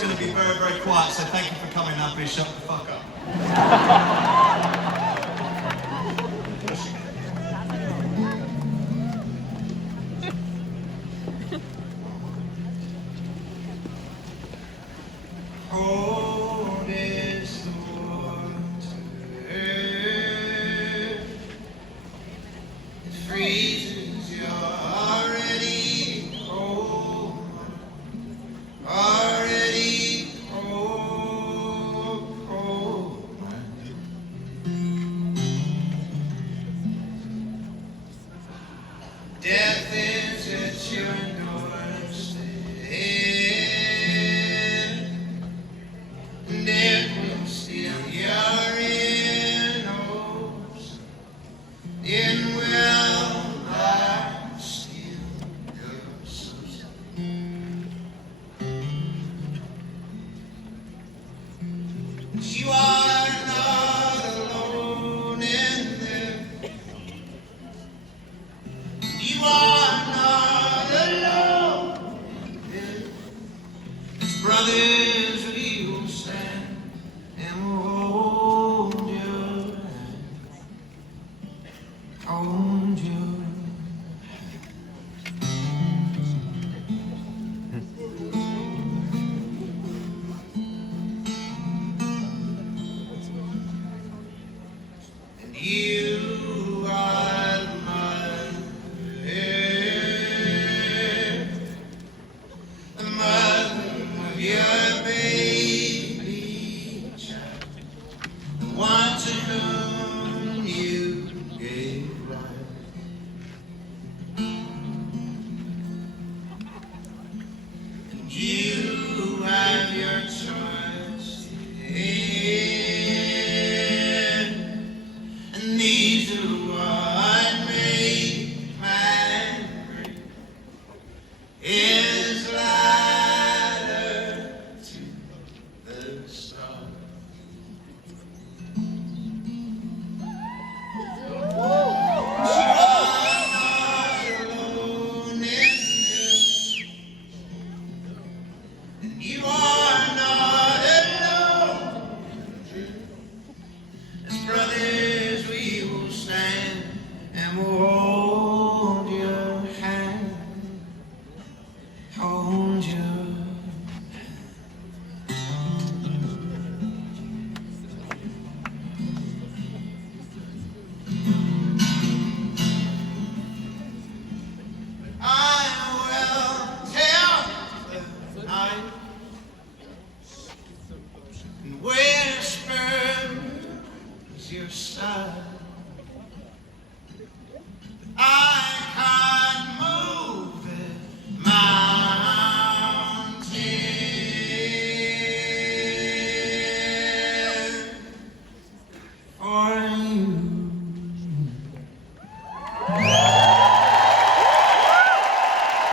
it's going to be very, very quiet, so thank you for coming now. Please shut the fuck up. Cold is the water, it freezes, you're already cold, already cold, cold. Death is at your doorstep. It will steal your innocence. It will not steal your soul. But you are not alone in there. You are not alone in there. Brothers of evil stand and hold your hand, hold your hand. And you